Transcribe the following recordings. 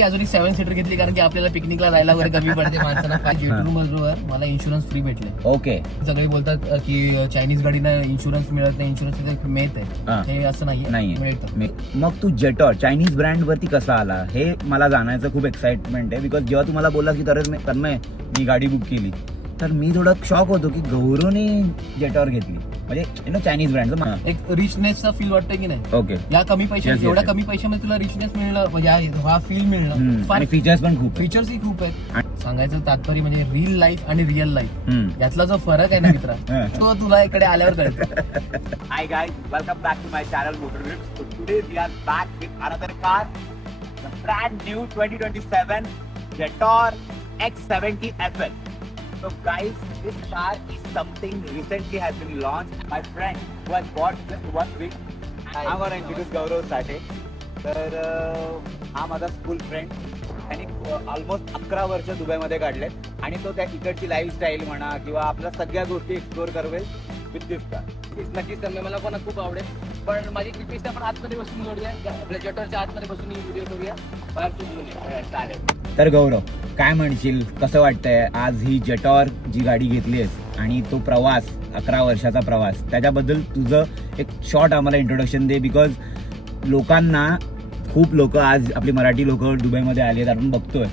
अजून एक 7 सीटर घेतली कारण की आपल्याला पिकनिकला जायला वगैरे कमी पडते माणसाला. बरोबर मला इन्शुरन्स फ्री भेटले. ओके. सगळे बोलतात की चायनीज गाडीना इन्शुरन्स मिळत नाही, इन्शुरन्स मिळत आहे, हे असं नाहीये, मिळतं. मग तू जेटॉर चायनीज ब्रँड वरती कसा आला हे मला जाणायचं खूप एक्साइटमेंट आहे. बिकॉज जेव्हा तुम्हाला बोलला की तन्मय मी गाडी बुक केली तर मी थोडा शॉक होतो की गौरवने जेटॉर घेतली, म्हणजे चायनीज ब्रँड. एक रिचनेसचा फील वाटतं की नाही. ओके. या कमी पैशात एवढ्या कमी पैशामध्ये तुला रिचनेस मिळणं म्हणजे हा फील मिळणं. आणि फीचर्स पण खूप, फीचर्सही खूप आहेत. सांगायचं तात्पर्य म्हणजे रिअल लाईफ आणि रिअल लाईफ यातला जो फरक आहे ना मित्रा तो तुला इकडे आल्यावर कळतो. Hi guys, welcome back to my channel motor grips. So today we are back with another car, the brand new 2027 Jetor X70 FL. So guys, this car is something recently has been launched. My friend who has bought just 1 week. I'm gonna introduce Gaurav Sate. तर हा माझा school friend. त्यांनी almost 11 वर्ष दुबईमध्ये काढलेत आणि तो त्या इकडची लाईफस्टाईल म्हणा किंवा आपल्या सगळ्या गोष्टी एक्सप्लोर करवेल विथ दिस कार. नक्कीच तर मला पण खूप आवडेल. पण माझी इच्छा पण आतमध्ये बसून जोडूया, आपल्या जेटरच्या आतमध्ये बसून व्हिडिओ करूया. चालेल. तर गौरव काय म्हणशील, कसं वाटतंय आज ही जेटॉर जी गाडी घेतलीस आणि तो प्रवास 11 वर्षाचा प्रवास, त्याच्याबद्दल तुझं एक शॉर्ट आम्हाला इंट्रोडक्शन दे. बिकॉज लोकांना खूप लोक आज आपली मराठी लोक दुबईमध्ये आले आपण बघतोय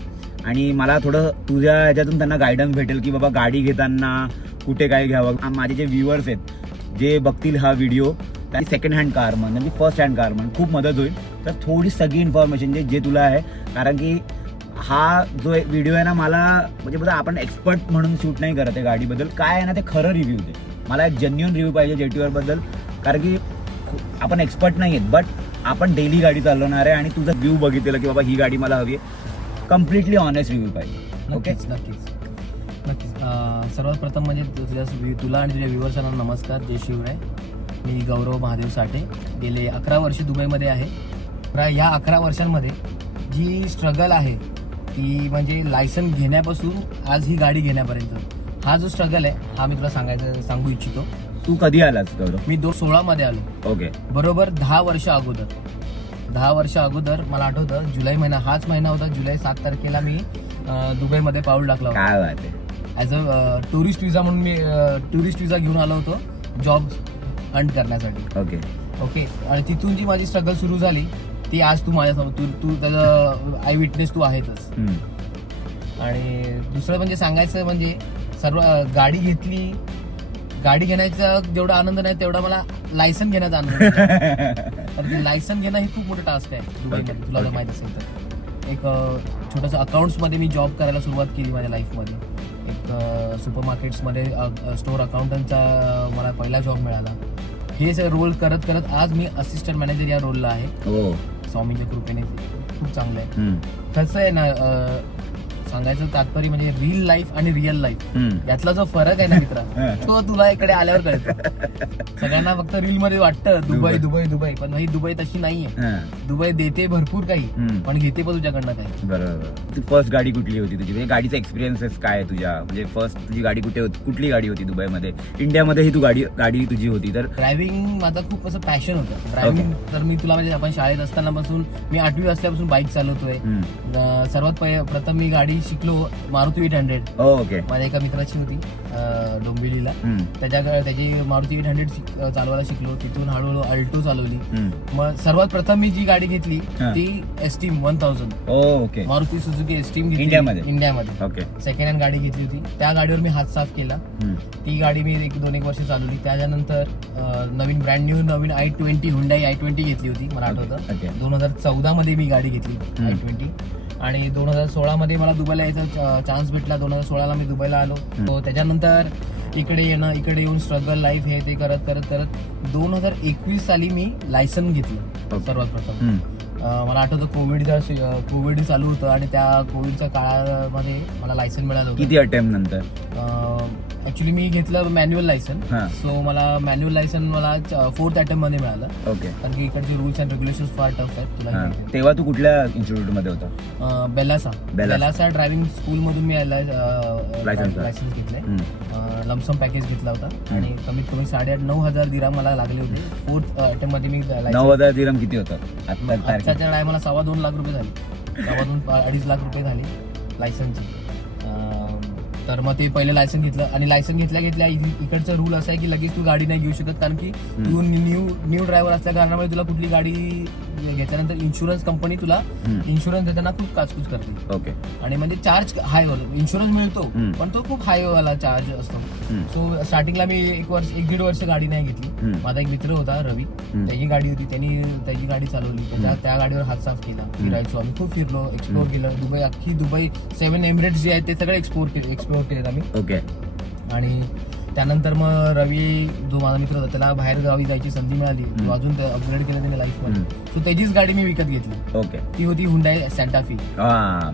आणि मला थोडं तुझ्या ह्याच्यातून त्यांना गायडन्स भेटेल की बाबा गाडी घेताना कुठे काय घ्यावं. माझे जे व्ह्युअर्स आहेत जे बघतील हा व्हिडिओ त्या सेकंड हँड कार म्हणजे फर्स्ट हँड कार खूप मदत होईल. तर थोडी सगळी इन्फॉर्मेशन जे तुला आहे, कारण की हा जो व्हिडिओ आहे ना मला म्हणजे बघा आपण एक्सपर्ट म्हणून शूट नाही करत आहे गाडीबद्दल, काय आहे ना ते खरं रिव्ह्यू दे. मला एक जेन्युइन रिव्ह्यू पाहिजे जेटीवर बद्दल, कारण की आपण एक्सपर्ट नाही आहेत बट आपण डेली गाडी चालवणार आहे आणि तुझा व्ह्यू बघितलेला की बाबा ही गाडी मला हवी आहे. कम्प्लिटली ऑनेस्ट रिव्ह्यू पाहिजे. ओके. नक्कीच. सर्वात प्रथम म्हणजे तुला आणि तुझ्या व्ह्युअर्सना नमस्कार, जय शिवराय. मी गौरव महादेव साठे, गेले 11 वर्ष दुबईमध्ये आहे. या 11 वर्षांमध्ये जी स्ट्रगल आहे ती म्हणजे लायसन घेण्यापासून आज ही गाडी घेण्यापर्यंत हा जो स्ट्रगल आहे हा मी तुला सांगू इच्छितो. तू कधी आलास गौरव? मी 2016 मध्ये आलो. ओके. बरोबर 10 वर्ष अगोदर मला आठवतं जुलै महिना, हाच महिना होता. जुलै 7 तारखेला मी दुबईमध्ये पाऊल टाकला होता. काय बात आहे. ॲज अ टुरिस्ट विजा म्हणून मी टुरिस्ट विजा घेऊन आलो होतो जॉब अर्न करण्यासाठी. ओके. आणि तिथून जी माझी स्ट्रगल सुरू झाली ती आज तू माझ्यासमोर तू त्याचा आय विटनेस तू आहेतच. आणि दुसरं म्हणजे सांगायचं म्हणजे सर्व गाडी घेण्याचा जेवढा आनंद नाही तेवढा मला लायसन घेण्याचा आनंद आहे. लायसन घेणं हे खूप मोठं टास्क आहे दुबईमध्ये, तुला जर माहित असेल तर. एक छोटंसं अकाउंट्समध्ये मी जॉब करायला सुरुवात केली माझ्या लाईफमध्ये. एक सुपर मार्केट्समध्ये स्टोअर अकाउंटंटचा मला पहिला जॉब मिळाला. हे सगळं रोल करत करत आज मी असिस्टंट मॅनेजर या रोलला आहे. स्वामीच्या कृपेने खूप चांगलं आहे. कसं आहे ना, सांगायचं तात्पर्य म्हणजे रिअल लाईफ आणि रिअल लाईफ यातला जो फरक आहे ना मित्रा तो तुला इकडे आल्यावर कळतो. सगळ्यांना फक्त रील मध्ये वाटतं दुबई दुबई दुबई, पण ही दुबई तशी नाहीये. दुबई देते भरपूर काही पण घेते पण तुझ्याकडनं काही. बरोबर. फर्स्ट गाडी कुठली होती तुझी? गाडीचा एक्सपिरियन्सेस काय तुझ्या? म्हणजे फर्स्ट तुझी गाडी कुठली गाडी होती दुबईमध्ये? इंडियामध्ये ही गाडी तुझी होती तर? ड्रायव्हिंग माझा खूप असं पॅशन होतं ड्रायव्हिंग. तर मी तुला म्हणजे आपण शाळेत असताना पासून मी 8वी असल्यापासून बाईक चालवतोय. सर्वात प्रथम मी गाडी शिकलो मारुती 800. ओके. माझ्या एका मित्राची होती डोंबिवलीला, त्याची मारुती 800 चालवायला शिकलो. तिथून हळूहळू अल्टो चालवली. मग सर्वात प्रथम मी जी गाडी घेतली ती esteem 1000. Okay. Maruti Suzuki esteem घेतली इंडियामध्ये. ओके. सेकंड हँड गाडी घेतली होती. त्या गाडीवर मी हात साफ केला. ती गाडी मी 1-2 वर्ष चालवली. त्याच्यानंतर नवीन brand new i20 Hyundai i20 घेतली होती. मला आठवतं 2014 मध्ये मी गाडी घेतली i20. आणि 2016 मध्ये मला दुबईला यायचा चान्स भेटला. 2016ला मी दुबईला आलो. त्याच्यानंतर इकडे येऊन स्ट्रगल लाईफ हे ते करत करत करत 2021 साली मी लायसन घेतलं सर्वात प्रथम. मला आठवतं कोविड चालू होतं आणि त्या कोविडच्या काळामध्ये मला लायसन मिळालं होतं. किती अटेम्प्ट नंतर? ऍक्च्युली मी घेतलं मॅन्युअल लायसन. सो मला मॅन्युअल लायसन मला 4th अटेम्प्ट मध्ये मिळालं. ओके. कारण की इकडचे रूल्स अँड रेग्युलेशन्स फार टफ आहेत तुला. तेव्हा तू कुठल्या इन्स्टिट्यूट मध्ये होता? बेलासा ड्रायव्हिंग स्कूल मधून मी लायसन्स घेतलंय. लमसम पॅकेज घेतला होता आणि कमीत कमी 8,500-9,000 दिरहम मला लागले होते. 4th अटेम्प्ट मध्ये मी 9,000 दिरहम किती होतं? आजच्या टायमाला 2.25 लाख रुपये झाले. त्यामधून 2.5 लाख रुपये झाले लायसनची. तर मग ते पहिले लायसन घेतलं आणि लायसन घेतल्या घेतल्या इकडचं रूल असं आहे की लगेच तू गाडी नाही घेऊ शकत, कारण की तू न्यू ड्रायव्हर असल्या कारणामुळे तुला कुठली गाडी घेतल्यानंतर इन्शुरन्स कंपनी तुला इन्शुरन्स देताना खूप काचकूच करते. ओके. आणि म्हणजे चार्ज हाय इन्शुरन्स मिळतो पण तो खूप हाय वाला चार्ज असतो. सो स्टार्टिंगला मी 1-1.5 वर्ष गाडी नाही घेतली. माझा एक मित्र होता रवी, त्याची गाडी होती, त्यांनी त्याची गाडी चालवली, त्या गाडीवर हात साफ केला, फिरायचो आम्ही, खूप फिरलो, एक्सप्लोर केलं दुबई, अख्खी दुबई 7 एमिरेट्स जे आहेत ते सगळे एक्सप्लोर केलेत आम्ही. ओके. आणि त्यानंतर मग रवी जो माझा मित्र होता त्याला बाहेर गावी जायची संधी मिळाली, तो अजून अपग्रेड केलं त्याने लाईफमध्ये, सो त्याचीच गाडी मी विकत घेतली. ओके. ती होती हुंडाई सँटा फी.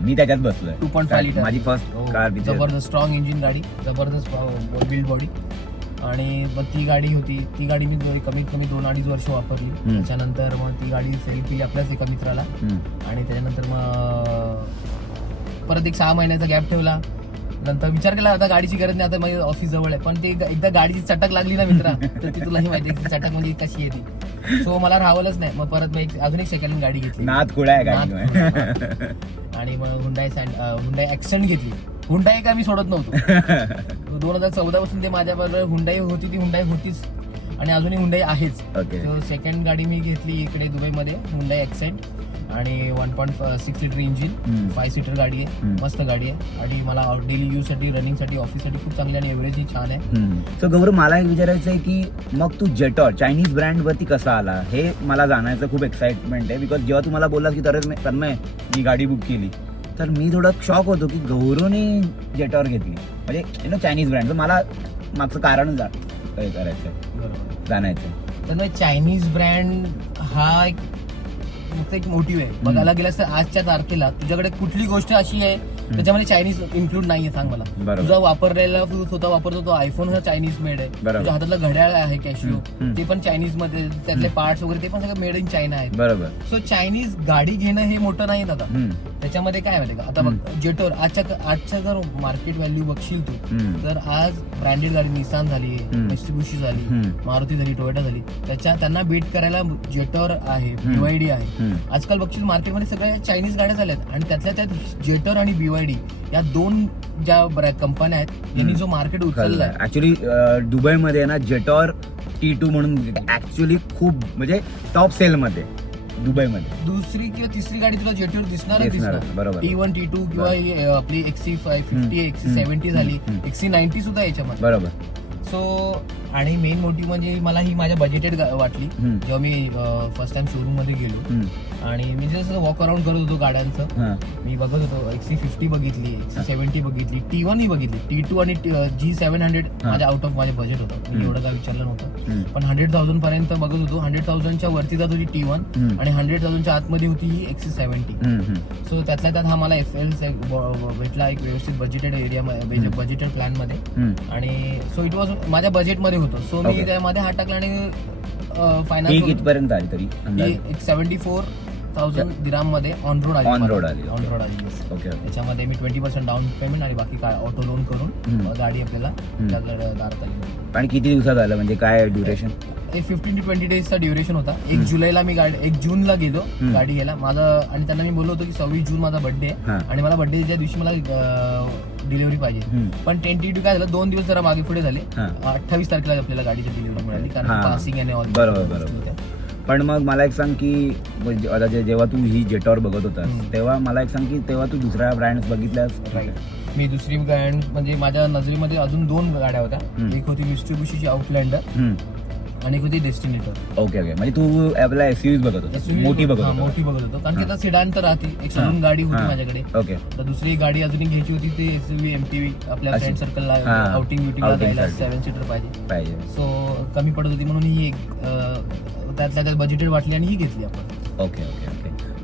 मी त्याच्यात बसलोय. 2.5 लिटर माझी फर्स्ट कार. जबरदस्त स्ट्रॉंग इंजिन गाडी, जबरदस्त बिल्ड बॉडी. आणि मग ती गाडी होती, ती गाडी मी कमीत कमी 2-2.5 वर्ष वापरली. त्याच्यानंतर मग ती गाडी सेल केली आपल्याच एका मित्राला. आणि त्याच्यानंतर मग परत एक 6 महिन्याचा गॅप ठेवला. नंतर विचार केला आता गाडीची गरज नाही, आता माझी ऑफिस जवळ आहे, पण ते एकदा गाडीची चटक लागली ना मित्रा, तर ती तुलाही माहिती आहे चटक म्हणजे कशी येते. सो मला राहावलंच नाही, मग परत मी अजून एक सेकंड गाडी घेतली, नाद खुळा आहे गाडी. आणि मग हुंडाई ॲक्सेंट घेतली. हुंडाई का मी सोडत नव्हतो. 2014 पासून ते माझ्याबरोबर हुंडाई होती, ती हुंडाई होतीच आणि अजूनही हुंडाई आहेच. सो सेकंड गाडी मी घेतली इकडे दुबईमध्ये, हुंडाई ॲक्सेंट, आणि 1.6 लिटर इंजिन, 5 सीटर गाडी आहे, मस्त गाडी आहे. आणि मला डेली यूज साठी, रनिंग साठी, ऑफिस साठी खूप चांगली आणि एव्हरेज ही छान आहे. सो गौरव, मला एक विचारायचं आहे की मग तू जेटॉर चायनीज ब्रँड वरती कसा आला, हे मला जाणायचं खूप एक्साइटमेंट आहे. बिकॉज जेव्हा तुम्हाला बोललास की तन्मय मी गाडी बुक केली, तर मी थोडा शॉक होतो की गौरवने जेटॉर घेतली, म्हणजे चायनीज ब्रँड. मला मागचं कारण करायचं, जाणायचं. तर चायनीज ब्रँड हा एक मोटिव्ह आहे. बघायला गेलास तर आजच्या तारखेला तुझ्याकडे कुठली गोष्ट अशी आहे त्याच्यामध्ये चायनीज इन्क्लूड नाहीये, सांग मला. तुझा वापरलेला, तू स्वतः वापरतो तो आयफोन हा चायनीज मेड आहे. तुझ्या हातातलं घड्याळ आहे कॅशिओ, ते पण चायनीज मध्ये, त्यातले पार्ट्स वगैरे ते पण सगळं मेड इन चायना आहे. बरोबर. सो चायनीज गाडी घेणं हे मोठं नाही दादा. त्याच्यामध्ये काय माहिती का, आता बघ जेटोर आजच्या जर मार्केट व्हॅल्यू बघशील तू, तर आज ब्रँडेड गाडी निसान झाली, मित्सुबिशी झाली, मारुती झाली, टोयोटा झाली, त्यांना बीट करायला जेटोर आहे, BYD आहे. आजकाल बघशील मार्केटमध्ये सगळ्या चायनीज गाड्या झाल्यात आणि त्यातल्या त्यात जेटोर आणि BYD या दोन ज्या कंपन्या आहेत यांनी जो मार्केट उचललाय. ऍक्च्युली दुबईमध्ये ना जेटॉर T2 म्हणून ऍक्च्युली खूप म्हणजे टॉप सेल मध्ये दुबईमध्ये. दुसरी किंवा तिसरी गाडी तुला जेटोर दिसणार. बरोबर. T1, T2 किंवा आपली XC50, XC70 झाली, XC90 सुद्धा याच्यामध्ये. बरोबर. सो आणि मेन मोटिव्ह म्हणजे मला ही माझ्या बजेटेड वाटली जेव्हा मी फर्स्ट टाइम शोरूम मध्ये गेलो. आणि मी जसं वॉक अराउंड करत होतो गाड्यांचं, मी बघत होतो XC50 बघितली, XC70 बघितली, T1 ही बघितली, T2 आणि G700 माझ्या आउट ऑफ माझे बजेट होतं, मी एवढं काय विचारलं नव्हतं. पण 100,000 पर्यंत बघत होतो. 100,000च्या वरती जात होती T1 आणि 100,000च्या आतमध्ये होती ही XC70. सो त्यातल्या त्यात हा मला FL भेटला एक व्यवस्थित बजेटेड एरिया, बजेटेड प्लॅन मध्ये. आणि सो इट वॉज माझ्या बजेटमध्ये होतं. सो मी त्यामध्ये हात टाकला आणि फायनान्स पर्यंत आली तरी 74,000 दिराम मध्ये ऑन रोड आली. ओके. त्याच्यामध्ये मी 20% डाऊन पेमेंट आणि बाकी काय ऑटो लोन करून गाडी आपल्याला दारात आली. आणि किती दिवसात आलं, म्हणजे काय ड्युरेशन? एक 15 to 20 डेजचा ड्युरेशन होता. 1 जुलैला मी 1 जूनला गेलो गाडी घ्यायला माझा, आणि त्यांना मी बोललो होतो की 26 जून माझा बर्थडे आहे आणि मला बर्थडेच्या दिवशी मला डिलिव्हरी पाहिजे. पण टेंटेटिव्ह काय झालं, 2 दिवस जरा मागे पुढे झाले. 28 तारखेला आपल्याला गाडीची डिलिव्हरी मिळाली, कारण पासिंग आणि ऑल. बरोबर. पण मग मला एक सांग की जेव्हा तू ही जेटॉर बघत होतास तेव्हा मला एक सांग की तेव्हा तू दुसऱ्या ब्रँड बघितल्यास? मी दुसरी ब्रँड म्हणजे माझ्या नजरेमध्ये अजून 2 गाड्या होत्या. एक होती मित्सुबिशीची आउटलँडर आणि एक होती डेस्टिनेटर. ओके. म्हणजे तू आपला SUV बघत होता, मोठी बघत होतो, कारण की आता सिडान तर राहते, एक सलून गाडी होती माझ्याकडे. ओके. तर दुसरी गाडी अजून घ्यायची होती ती SUV MTV, आपल्या फ्रेंड सर्कलला आउटिंगला जायला 7 सीटर पाहिजे. सो कमी पडत होती म्हणून ही एक त्यातल्या त्यात बजेटेड वाटली आणि ही घेतली आपण. ओके.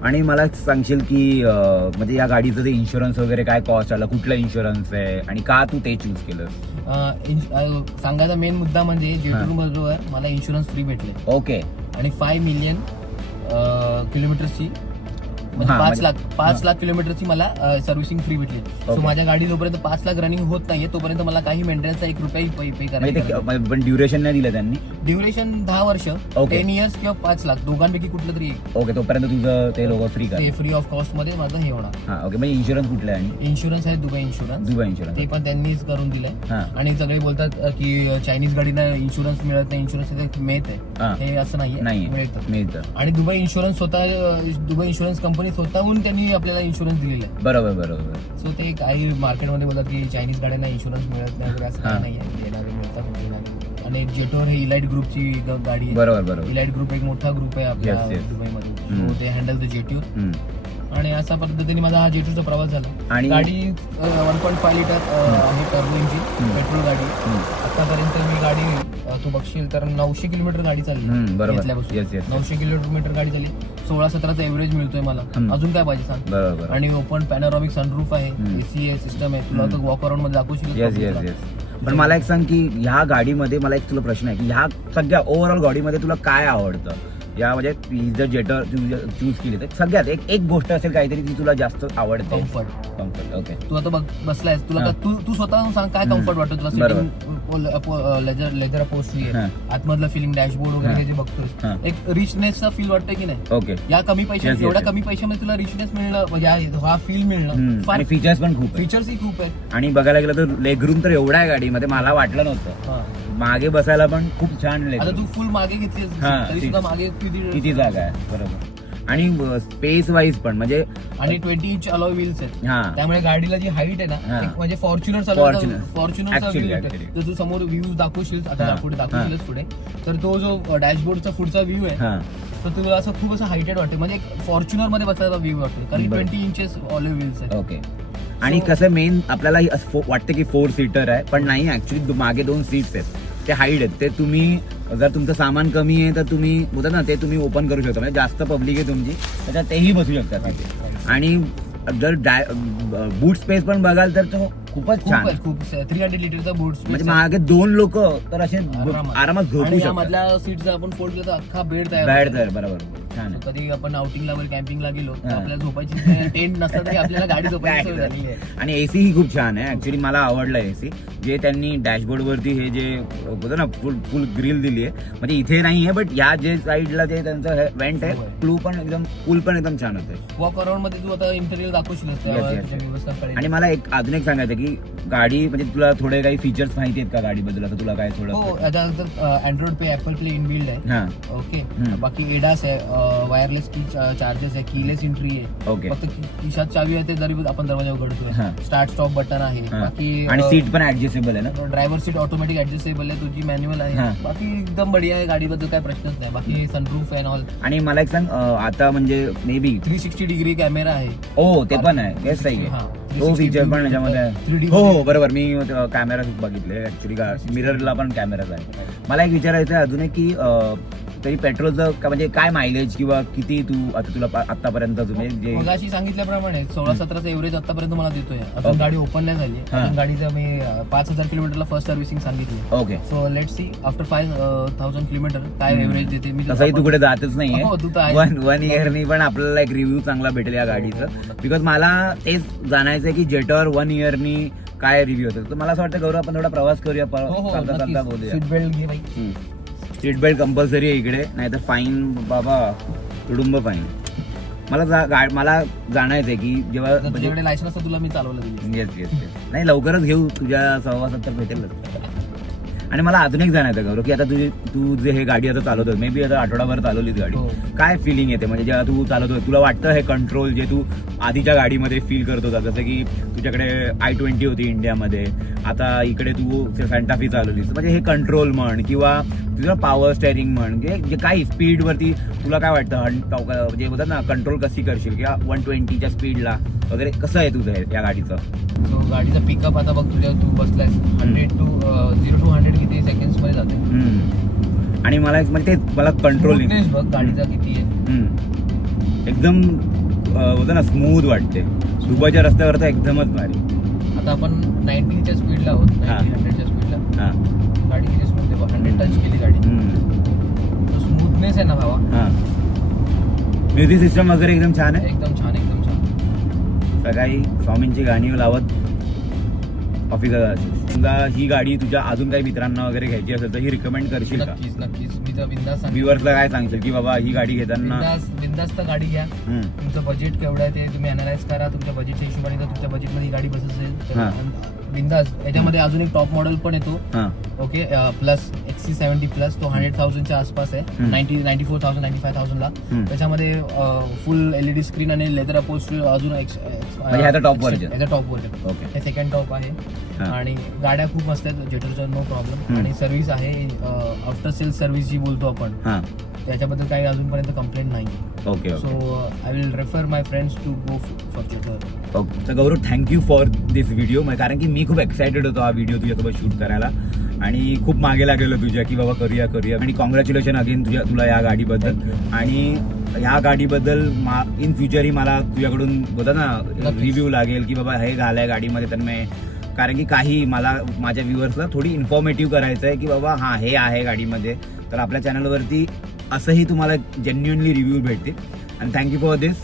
आणि मला सांगशील की म्हणजे या गाडीचं ते इन्शुरन्स वगैरे काय कॉस्ट आला, कुठला इन्शुरन्स आहे आणि का तू ते चूज केलं? सांगायचा मेन मुद्दा म्हणजे जेटोर बरोबर मला इन्शुरन्स फ्री भेटले. ओके. आणि 5 मिलियन किलोमीटर्सची म्हणजे हा, 5 लाख किलोमीटरची मला सर्व्हिसिंग फ्री भेटली. So Okay. माझ्या गाडी जोपर्यंत 5 लाख रनिंग होत नाहीये तोपर्यंत मला काही मेंटेनन्सचा 1 रुपयाही पे म्हणजे करायचं. पण ड्युरेशन नाही दिलं त्यांनी. ड्युरेशन 10 वर्ष, Okay. 10 इयर्स किंवा 5 लाख दोघांपैकी कुठलं तरी एक. ओके, तोपर्यंत तुझं ते लोक फ्री ते कर. फ्री ऑफ कॉस्ट मध्ये माझं हे होणार. हा ओके, म्हणजे इन्शुरन्स कुठला आहे? आणि इन्शुरन्स आहे दुबई इन्शुरन्स, दुबई ते इन्शुरन्स. पण त्यांनीच करून दिलंय. हा आणि सगळे बोलतात की चायनीज गाडीना इन्शुरन्स मिळत नाही, इन्शुरन्स मिळत हा. आहे. हे असं नाहीये, नाही मिळतं. मिळतं. आणि दुबई इन्शुरन्स कंपनी स्वतःहून त्यांनी आपल्याला इन्शुरन्स दिलेला आहे. बरोबर बरोबर. सो ते काही मार्केटमध्ये बोलतात की चायनीज गाड्यांना इन्शुरन्स मिळत नाही वगैरे, असं हा. काही नाहीये. देणारे मिळतात, देणारे. आणि जेटोर हे इलाइट ग्रुपची गाडी आहे. बरोबर बरोबर. इलाइट ग्रुप एक मोठा ग्रुप आहे आपल्या Yes, yes. दुबईमध्ये. हम्म. So ते हँडल द जेट्यूर. हम्म. आणि अशा पद्धतीने माझा हा जेटूरचा प्रवास झाला. आणि गाडी 1.5 लिटर आहे, टर्बो इंजिन पेट्रोल गाडी. आतापर्यंत मी गाडी तू बघशील तर 900 किलोमीटर गाडी चालली बरोबर. घेतल्यापासून. Yes yes. 900 किलोमीटर गाडी चालली, 16-17चा एव्हरेज मिळतोय मला. अजून काय पाहिजे सांग. बरोबर. आणि ओपन पॅनोरामिक सनरूफ आहे, हम्म. एसी आहे, सिस्टम आहे. तुला तर वॉक अराउंड मध्ये दाखवशील. Yes yes yes. पण मला एक सांग की ह्या गाडीमध्ये मला एक तुला प्रश्न आहे की ह्या सगळ्या ओव्हरऑल गाडीमध्ये तुला काय आवडतं? या म्हणजे जर जेटर चूज केली तर सगळ्यात एक गोष्ट असेल काहीतरी ती तुला जास्त आवडते. कम्फर्ट. कम्फर्ट. ओके. तू आता बसलायस, तुला तू स्वतः सांग काय कम्फर्ट वाटतं तुला. सिटिंग लेदर अपोस्ट्री आहे, आतमधलं फिलिंग, डॅशबोर्ड वगैरे हे जे बघतोय, एक रिचनेसचा फील वाटतं की नाही. ओके. या कमी पैशात, Yes, yes, एवढ्या yes. कमी पैशामध्ये तुला रिचनेस मिळणं, म्हणजे हा फील मिळणं आणि फार. फीचर्स पण खूप आहे. फीचर्सही खूप आहेत. आणि बघायला गेलं तर लेगरूम तर एवढा आहे गाडीमध्ये, मला वाटलं नव्हतं. हा. मागे बसायला पण खूप छान आता लेगरूम. तू फुल मागे घेतलीस हा, तरी सुद्धा मागे किती जागा आहे. बरोबर. आणि स्पेस वाईज पण म्हणजे आणि 20 इंच अलॉय व्हील्स आहेत. हा त्यामुळे गाडीला जी हाईट आहे हा. ना, एक म्हणजे फॉर्च्युनरचा Actually. व्ह्यू. तर तू समोर व्ह्यू दाखवशील, आता हा. पुढे दाखवशीलच पुढे, तर तो जो डॅशबोर्डचा पुढचा व्ह्यू आहे, हा तर तुला असं खूप असं हायटेड वाटते, म्हणजे एक फॉर्च्युनर मध्ये बसलेला व्ह्यू वाटतो, कारण बरं. 20 इंचेस ऑलिव्ह व्हील्स आहेत. ओके. आणि कसं मेन आपल्याला वाटतं की 4 सीटर आहे, पण नाही, ऍक्च्युली मागे 2 सीट्स आहेत. ते हाईट आहेत. ते तुम्ही जर तुमचं सामान कमी आहे तर तुम्ही बोलतात ना, ते तुम्ही ओपन करू शकता. म्हणजे जास्त पब्लिक आहे तुमची त्याच्यात तेही बसू शकता तिथे. आणि जर बूट स्पेस पण बघाल तर तो खूपच छान आहे. खूप 300 लिटरचा बूट स्पेस. म्हणजे मागे 2 लोक तर असे आरामात झोपू आणि या शकतात. मधल्या सीट जर आपण फोल्ड केलं तर अख्खा बेड तयार बॅड होतो. तर बरोबर छान आहे. कधी आपण आउटिंगला वगैरे कॅम्पिंगला गेलो तर हा. आपल्याला झोपायची टेंट नसला तरी आपल्याला गाडी झोपायची सवय झाली आहे. आणि एसी ही खूप छान आहे. ऍक्च्युली मला आवडलं एसी. जे त्यांनी डॅशबोर्ड वरती हे जे होतं ना, फुल ग्रिल दिली आहे. म्हणजे इथे नाही आहे, बट या जे साईडला जे त्यांचं वेंट आहे, क्लू पण एकदम पूल पण एकदम छान होते. वॉक अराउंड मध्ये तू आता इंटेरियर दाखवशील, व्यवस्था कळेल. आणि मला एक अजून एक सांगायचं की गाडी म्हणजे तुला थोडे काही फीचर्स माहिती आहेत का गाडीबद्दल? असं तुला काय थोडं? हो, आता अँड्रॉइड पे, ऍपल प्ले इनबिल्ड आहे. हा ओके. बाकी एडास आहे, वायरलेस की चार्जेस आहे, कीलेस एंट्री आहे. ओके. फक्त खिशात चावी आहे ते जरी आपण दरवाजा उघडतोय. हा. स्टार्ट स्टॉप बटन आहे. हा. बाकी आणि सीट पण ऍडजस्टेबल आहे ना? ड्रायव्हर सीट ऑटोमॅटिक ऍडजस्टेबल आहे, तुझी मॅन्युअल हा. आहे. बाकी एकदम बढिया आहे, गाडीबद्दल काय प्रश्नच नाही. बाकी सनरूफ आहे ऑल. आणि मला एक सांग, आता म्हणजे मे बी 360 डिग्री कॅमेरा आहे. हो ते पण आहे. येस सही हा. आहे. तो फीचर पण याच्यामध्ये आहे. 3D हो हो बरोबर. मी कॅमेरा बघितले ऍक्च्युली. मिररला पण कॅमेराच आहे. मला एक विचारायचं आहे अजून एक की तरी पेट्रोलचं म्हणजे काय मायलेज किंवा किती तू आता तुला आतापर्यंत तुम्ही जे मगाशी सांगितल्याप्रमाणे 16-17चा एव्हरेज आतापर्यंत मला देतोय. अजून Okay. गाडी ओपन नाही झाली. हा. अजून गाडीचं मी 5,000 किलोमीटरला फर्स्ट सर्व्हिसिंग सांगितली. Okay. So let see after 5,000 kilometre काय एव्हरेज देते. मी तसंही तू कुठे जातच नाहीये. हो, तू तर आहे. वन इयरनी पण आपल्याला एक रिव्ह्यू चांगला भेटेल या गाडीचं. बिकॉज मला तेच जाणायचं आहे की जेटॉर 1 इयरनी काय रिव्ह्यू होतं. तर मला असं वाटतं गौरव आपण थोडा प्रवास करूया. चालता चालता बोलूया. सीट बेल्ट घे बाई. सीट बेल्ट कंपल्सरी आहे इकडे, नाही तर फाईन बाबा, तुडुंब फाईन. मला जाणायचं आहे की जेव्हा तुझ्याकडे लायसन्स असतं तुला मी चालवलं दिली. Yes yes yes. नाही लवकरच घेऊ, तुझ्या सहवासात तर भेटेलच. आणि मला अजून एक जाणायचं गौरव की आता तू जे हे गाडी आता चालवतोय, मे बी आता आठवडाभर चालवलीच गाडी, हो. काय फिलिंग येते? म्हणजे जेव्हा तू चालवतोय तुला वाटतं हे कंट्रोल जे तू आधीच्या गाडीमध्ये फील करत होता, जसं की तुझ्याकडे I-20 होती इंडियामध्ये, आता इकडे तू सँटा फी चालवलीस, म्हणजे हे कंट्रोल म्हण किंवा तुझं पॉवर स्टेअरिंग म्हण, जे काही स्पीडवरती तुला काय वाटतं, म्हणजे बोलतात ना कंट्रोल कशी करशील किंवा 120च्या स्पीडला वगैरे कसं आहे तुझं हे या गाडीचं? सो गाडीचा पिकअप आता बघ, तू बसलायस 0 to 100 किती सेकंड्स मध्ये जाते. आणि मला म्हणजे ते मला कंट्रोलिंग बघ गाडीचा किती आहे. एकदम होतं ना, स्मूथ वाटते. दुबईच्या रस्त्यावर तर एकदमच भारी. आता आपण 90च्या स्पीडला आहोत, 100च्या स्पीडला. हा गाडी किती स्मूथ आहे, 100 टच केली गाडी. स्मूथनेस आहे ना भावा, हा म्युझिक सिस्टम वगैरे एकदम छान आहे. एकदम छान एकदम छान. सकाळी स्वामींची गाणी लावत ऑफिसला जायचं. समजा ही गाडी तुझ्या अजून काही मित्रांना वगैरे घ्यायची असेल तर ही रिकमेंड करशील का? नक्कीच नक्कीच मी तर बिंदास व्ह्युअर्सला काय सांगशील की बाबा ही गाडी घेताना बिंदास्त गाडी घ्या. तुमचं बजेट केवढं आहे ते तुम्ही अनालाइज करा. तुमच्या बजेटच्या हिशोबाने जर तुमच्या बजेटमध्ये ही गाडी बसत असेल हा. तर बिंदास. याच्यामध्ये अजून एक टॉप मॉडेल पण येतो. हां ओके प्लस XC70 प्लस तो 100,000च्या आसपास आहे. 94,000 95,000ला. त्याच्यामध्ये फुल LED स्क्रीन आणि लेदर अपोज अजून म्हणजे ह्याचा top version. ह्याचा टॉप व्हर्जन. ओके. हे सेकंड टॉप आहे. आणि गाड्या खूप मस्त आहेत जेटरचा नो प्रॉब्लेम. आणि सर्व्हिस आहे आफ्टर सेल्स सर्व्हिस जी बोलतो आपण हां त्याच्याबद्दल काही अजूनपर्यंत कंप्लेंट नाही. Okay so I will refer my friends to go for Jetour. Okay. तर Gaurav thank you for this video. कारण की मी खूप एक्सायटेड होतो हा व्हिडिओ तुझ्यासोबत शूट करायला आणि खूप मागे लागलेलो तुझ्या की बाबा करूया आणि कॉंग्रॅच्युलेशन अगेन तुला या गाडीबद्दल. आणि ह्या गाडीबद्दल इन फ्युचरही मला तुझ्याकडून बोलतात ना रिव्ह्यू लागेल की बाबा हे घालाय गाडीमध्ये तर मी. कारण की काही मला माझ्या व्ह्युअर्सला थोडी इन्फॉर्मेटिव्ह करायचं आहे की बाबा हां हे आहे गाडीमध्ये. तर आपल्या चॅनलवरती असंही तुम्हाला जेन्युइनली रिव्ह्यू भेटतील. आणि थँक्यू फॉर दिस.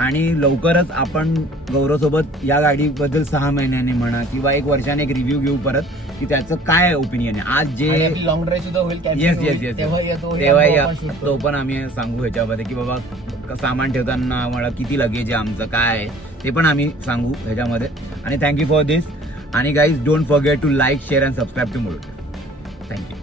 आणि लवकरच आपण गौरवसोबत या गाडीबद्दल 6 महिन्यांनी म्हणा किंवा 1 वर्षाने एक रिव्ह्यू घेऊ परत की त्याचं काय ओपिनियन आहे. आज जे लॉंग ड्राईव्ह सुद्धा होईल. येस येस येस तेव्हा तो पण आम्ही सांगू ह्याच्यामध्ये की बाबा सामान ठेवताना मला किती लगेज आहे आमचं काय आहे ते पण आम्ही सांगू ह्याच्यामध्ये. आणि थँक्यू फॉर दिस. आणि guys don't forget to like share and subscribe to moto. Thank you.